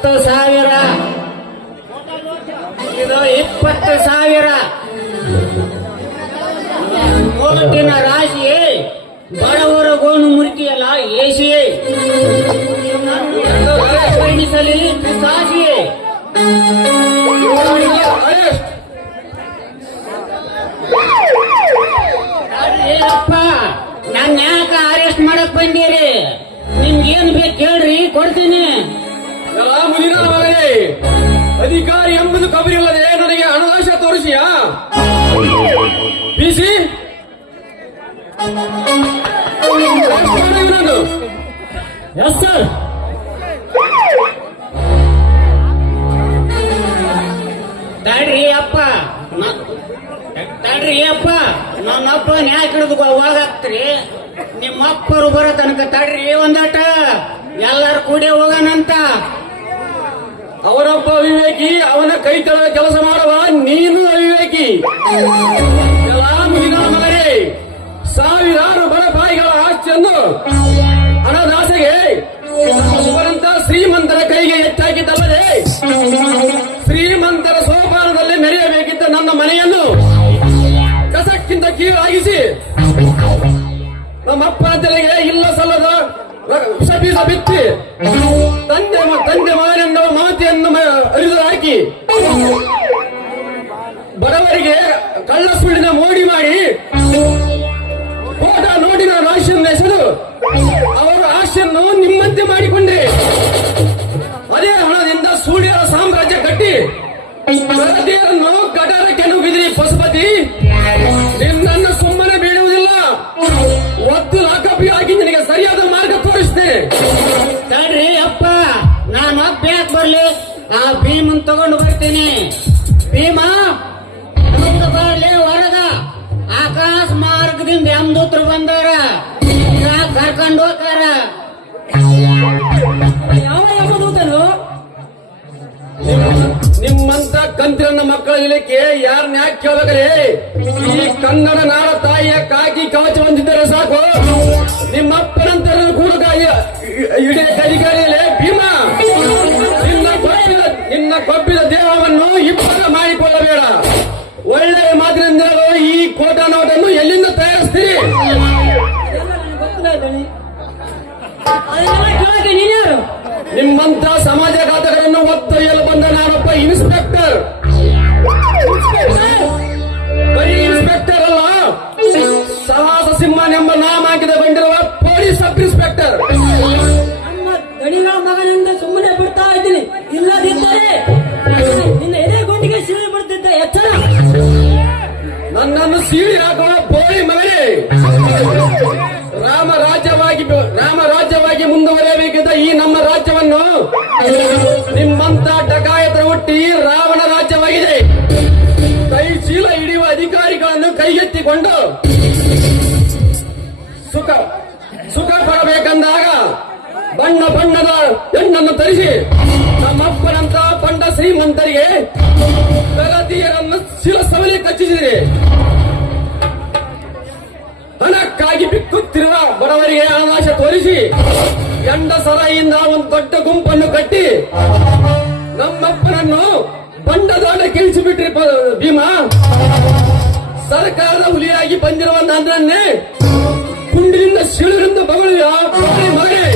ಹತ್ತು ಸಾವಿರ. ಇದು ಇಪ್ಪತ್ತು ಸಾವಿರ. ಕೋಟಿನ ರಾಶಿ ಬಡವರ ಗೋನು ಮುರಿಕೆಯಲ್ಲ, ಏಸಿಯೇ. ಪರಿಣಿಸಲಿ ಸಾಸಿಯೇ ಅಪ್ಪ ನನ್ನ ಯಾಕೆ ಅರೆಸ್ಟ್ ಮಾಡಕ್ ಬಂದಿರಿ? ಅಧಿಕಾರಿ ಎಂಬುದು ಕಬರಿಲ್ಲದೆ ನನಗೆ ಹಣದಾಶ ತೋರಿಸಿಯಾ? ಬಿಸಿ ಎಸ್, ಸರ್. ತಡ್ರಿ ಅಪ್ಪ. ತಡ್ರಿ ಅಪ್ಪ. ನಮ್ಮಪ್ಪ ನ್ಯಾಯ ಹಿಡಿದು ನಿಮ್ಮಪ್ಪರು ನಿಮ್ಮ ಅಪ್ಪರು ಬರೋ ತನಕ ತಡ್ರಿ ಒಂದಾಟ. ಎಲ್ಲಾರು ಕೂಡಿ ಹೋಗೋಣಂತ. ಅವನೊಬ್ಬ ಅವಿವೇಕಿ, ಅವನ ಕೈ ತಳದ ಕೆಲಸ ಮಾಡುವ ನೀನು ಅವಿವೇಕಿ. ಸಾವಿರಾರು ಬಡ ಬಾಯಿಗಳ ಆಸ್ತಿಯನ್ನು ಹಣದಾಸೆಗೆ ಒಬ್ಬರಂತ ಶ್ರೀಮಂತರ ಕೈಗೆ ಹೆಚ್ಚಾಗಿದ್ದಲ್ಲದೆ ಶ್ರೀಮಂತರ ಸೋಪಾನದಲ್ಲಿ ಮೆರೆಯಬೇಕಿದ್ದ ನನ್ನ ಮನೆಯನ್ನು ಕಸಕ್ಕಿಂತ ಕೀಳಾಗಿಸಿ ನಮ್ಮಪ್ಪನ ತಲೆಗೆ ಬೀಜ ಬಿತ್ತಿ ತಂದೆ ತಂದೆ ಮಗನೆನ್ನುವ ಮಾತೆಯನ್ನು ಅರಿದು ಹಾಕಿ ಬಡವರಿಗೆ ಕಳ್ಳ ಸುಳ್ಳಿನ ಮೋಡಿ ಮಾಡಿ. ಫೋಟೋ ನೋಡಿನ ರಾಶಿಯನ್ನು ಎಸೆದು, ಅವರ ಆಶೆಯನ್ನು ನಿಮ್ಮಂತೆ ಮಾಡಿಕೊಂಡ್ರಿ. ಅದೇ ಹಣದಿಂದ ಸೂರ್ಯರ ಸಾಮ್ರಾಜ್ಯ ಕಟ್ಟಿ ಕೆಣು ಬಿದಿರಿ ಪಶುಪತಿ. ತಗೊಂಡು ಬರ್ತೀನಿ. ಭೀಮ ಬರಲಿ ಹೊರಗ ಆಕಾಶ ಮಾರ್ಗದಿಂದ ಯಮದೂತರು ಬಂದಾರ? ಕರ್ಕೊಂಡು ಹೋಗ್ತಾರ. ಯಾವ ನಿಮ್ಮಂತ ಕಂತಿನ ಮಕ್ಕಳ ಇಲಿಕ್ಕೆ ಯಾರನ್ನ ಯಾಕೆ ಕೇಳಬೇಕ್ರಿ? ಈ ಕನ್ನಡ ನಾಡ ತಾಯಿಯ ಕಾಕಿ ಕವಚ ಬಂದಿದ್ದಾರೆ ಸಾಕು. ಕೋಟಾ ನೋಟನ್ನು ಎಲ್ಲಿಂದ ತಯಾರಿಸ್ತೀರಿ? ನಿಮ್ಮಂತ ಸಮಾಜಘಾತಕರನ್ನು ಒತ್ತೊಯ್ಯಲು ಬಂದ ನಾನೊಬ್ಬ ಇನ್ಸ್ಪೆಕ್ಟರ್. ಸೀಳಿ ಹಾಕುವ ಪೋಳಿ ಮಗನೇ ರಾಮ ರಾಜ್ಯವಾಗಿ ರಾಮ ರಾಜ್ಯವಾಗಿ ಮುಂದುವರಿಯಬೇಕಿದ್ದ ಈ ನಮ್ಮ ರಾಜ್ಯವನ್ನು ನಿಮ್ಮಂತ ಡಕಾಯತ ಹುಟ್ಟಿ ರಾವಣ ರಾಜ್ಯವಾಗಿದೆ. ಕೈ ಚೀಲ ಹಿಡಿಯುವ ಅಧಿಕಾರಿಗಳನ್ನು ಕೈಗೆತ್ತಿಕೊಂಡು ಸುಖ ಸುಖ ಪಡಬೇಕಂದಾಗ ಬಣ್ಣ ಬಣ್ಣದ ಹೆಣ್ಣನ್ನು ತರಿಸಿ ನಮ್ಮಪ್ಪನಂತ ಪಂಡ ಶ್ರೀಮಂತರಿಗೆ ಪ್ರಗತಿಯರನ್ನು ಶಿರಸವಲಿ ಕಚ್ಚಿಸಿರಿ ಹಣಕ್ಕಾಗಿ ಬಿಕ್ಕುತ್ತಿರುವ ಬಡವರಿಗೆ ಅವಕಾಶ ತೋರಿಸಿ ಎಂಡ ಸರಾಯಿಯಿಂದ ಒಂದು ದೊಡ್ಡ ಗುಂಪನ್ನು ಕಟ್ಟಿ, ನಮ್ಮಪ್ಪನನ್ನು ಬಂಡದಾಟ ಕಿಳಿಸಿಬಿಟ್ರಿ ಪ- ಭೀಮಾ. ಸರ್ಕಾರದ ಹುಲಿಯಾಗಿ ಬಂದಿರುವ ನನ್ನನ್ನೇ ಕುಂಡಿನಿಂದ ಶಿಳುವಿನಿಂದ ಬಗಳುವ ಕೋಳಿ ಮಗನೇ.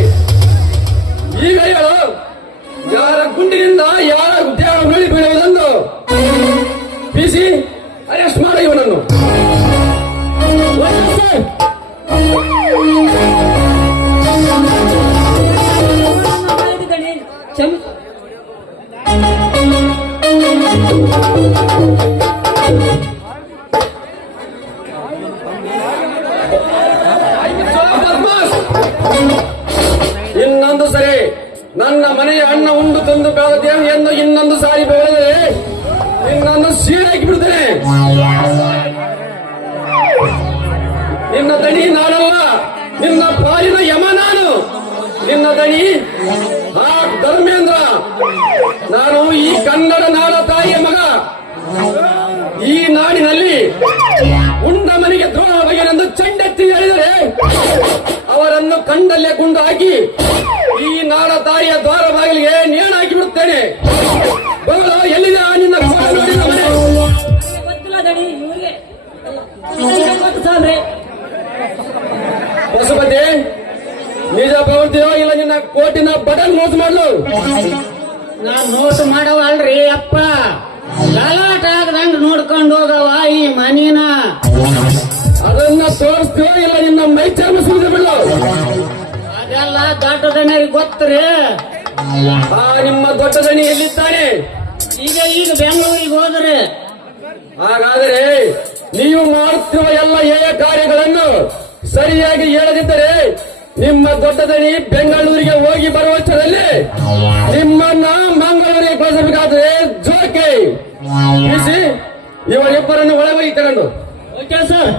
ಇನ್ನೊಂದು ಸರಿ ನನ್ನ ಮನೆಯ ಅಣ್ಣ ಉಂಡು ತಂದು ಬೆಳೆದೇವು ಎಂದು ಇನ್ನೊಂದು ಸಾರಿ ಬೆಳೆದರೆ ನಿನ್ನನ್ನು ಸೀಳಾಕಿ ಬಿಡ್ತೇನೆ ನಿನ್ನ ದಣಿ ನಾನಲ್ಲ, ನಿನ್ನ ಪಾಲಿನ ಯಮ ನಾನು. ನಿನ್ನ ದಣಿ ಆ ಧರ್ಮೇಂದ್ರ. ನಾನು ಈ ಕನ್ನಡ ನಾಡ ತಾಯಿಯ ಮಗ. ಈ ನಾಡಿನಲ್ಲಿ ಉಂಡ ಮನೆಗೆ ದ್ರೋಹ ಬಗೆನೆಂದು ಚಂಡೆತ್ತಿ ಹೇಳಿದರೆ ಅವರನ್ನು ಕಂಡಲ್ಲೇ ಗುಂಡು ಹಾಕಿ ನಿಜ ಪ್ರವೃತ್ತಿಯೋ ಇಲ್ಲ ನಿನ್ನ ಕೋಟಿನ ಬಟನ್ ಮೋಸ ಮಾಡಲು. ನಾ ನೋಟ್ ಮಾಡವಲ್ರಿ ಅಪ್ಪ. ಗಲಾಟ ಆಗದಂಗ್ ನೋಡ್ಕೊಂಡು ಹೋಗವ ಈ ಮನಿನ. ಅದನ್ನ ತೋರಿಸ್ತೀವೋ ಇಲ್ಲ ನಿನ್ನ ಮೈ ಚರ್ಮ ಬಿಡಲು. ಅದೆಲ್ಲ ದೊಡ್ಡದನಿಗೆ ಗೊತ್ತ್ರಿ. ಆ ನಿಮ್ಮ ದೊಡ್ಡ ದಣಿ ಎಲ್ಲಿದ್ದಾನೆ? ಈಗ ಈಗ ಬೆಂಗಳೂರಿಗೆ ಹೋದ್ರೆ. ಹಾಗಾದರೆ ನೀವು ಮಾಡುತ್ತಿರುವ ಎಲ್ಲ ಏ ಕಾರ್ಯಗಳನ್ನು ಸರಿಯಾಗಿ ಹೇಳದಿದ್ದರೆ ನಿಮ್ಮ ದೊಡ್ಡದಣಿ ಬೆಂಗಳೂರಿಗೆ ಹೋಗಿ ಬರುವಷ್ಟರಲ್ಲಿ ನಿಮ್ಮನ್ನ ಮಂಗಳೂರಿಗೆ ಕಳಿಸಬೇಕಾದ್ರೆ ಜೋಕೆ ತಿಳಿಸಿ? ಇವರಿಬ್ಬರನ್ನು ಒಳಗೆ ತಗೊಂಡು ಓಕೆ ಸರ್.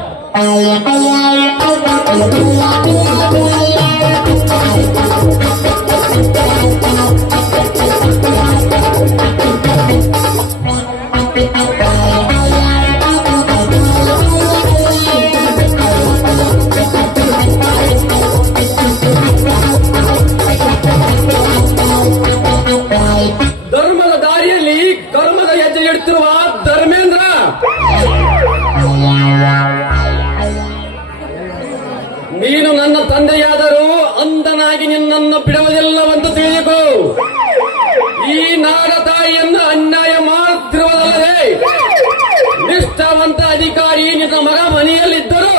ಧರ್ಮೇಂದ್ರ! ನೀನು ನನ್ನ ತಂದೆಯಾದರೂ ಅಂದನಾಗಿ ನಿನ್ನನ್ನು ಬಿಡುವುದಿಲ್ಲವಂತ ತಿಳಿಯಬೇಕು ಈ ನಾಡ ತಾಯಿಯನ್ನು ಅನ್ಯಾಯ ಮಾಡುತ್ತಿರುವುದಲ್ಲದೆ ನಿಷ್ಠಾವಂತ ಅಧಿಕಾರಿ ನಿನ್ನ ಮಗ ಮನೆಯಲ್ಲಿದ್ದರು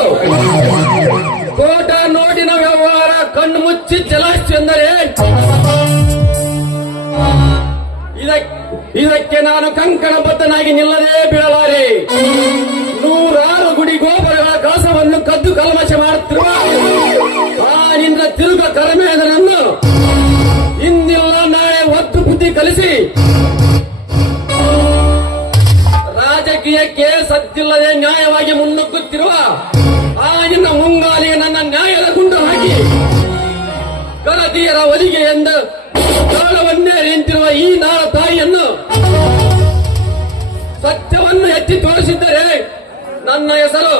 ಕೋಟ ನೋಟಿನ ವ್ಯವಹಾರ ಕಣ್ಣು ಮುಚ್ಚಿ ಎಂದರೆ ಇದಕ್ಕೆ ನಾನು ಕಂಕಣಬದ್ಧನಾಗಿ ನಿಲ್ಲದೆ ಬಿಡಲಾರೆ. ನೂರಾರು ಗುಡಿ ಗೋಪುರಗಳ ಕಳಸವನ್ನು ಕದ್ದು ಕಲಮಶ ಮಾಡುತ್ತಿರುವ ಆ ನಿನ್ನ ತಿರುಗ ಕರಮೇದನನ್ನು ಇಂದಿಲ್ಲ ನಾಳೆ ಒತ್ತು ಬುದ್ಧಿ ಕಲಿಸಿ. ರಾಜಕೀಯಕ್ಕೆ ಸತ್ತಿಲ್ಲದೆ ನ್ಯಾಯವಾಗಿ ಮುನ್ನುಗ್ಗುತ್ತಿರುವ ಆ ನಿನ್ನ ಮುಂಗಾಲಿಗೆ ನನ್ನ ನ್ಯಾಯದ ಗುಂಡು ಹಾಕಿ. ಗಣತಿಯರ ಒಲಿಗೆ ಎಂದು ಕಾಲವನ್ನೇ ಎತ್ತಿ ತೋರಿಸಿದ್ದರೆ ನನ್ನ ಹೆಸರು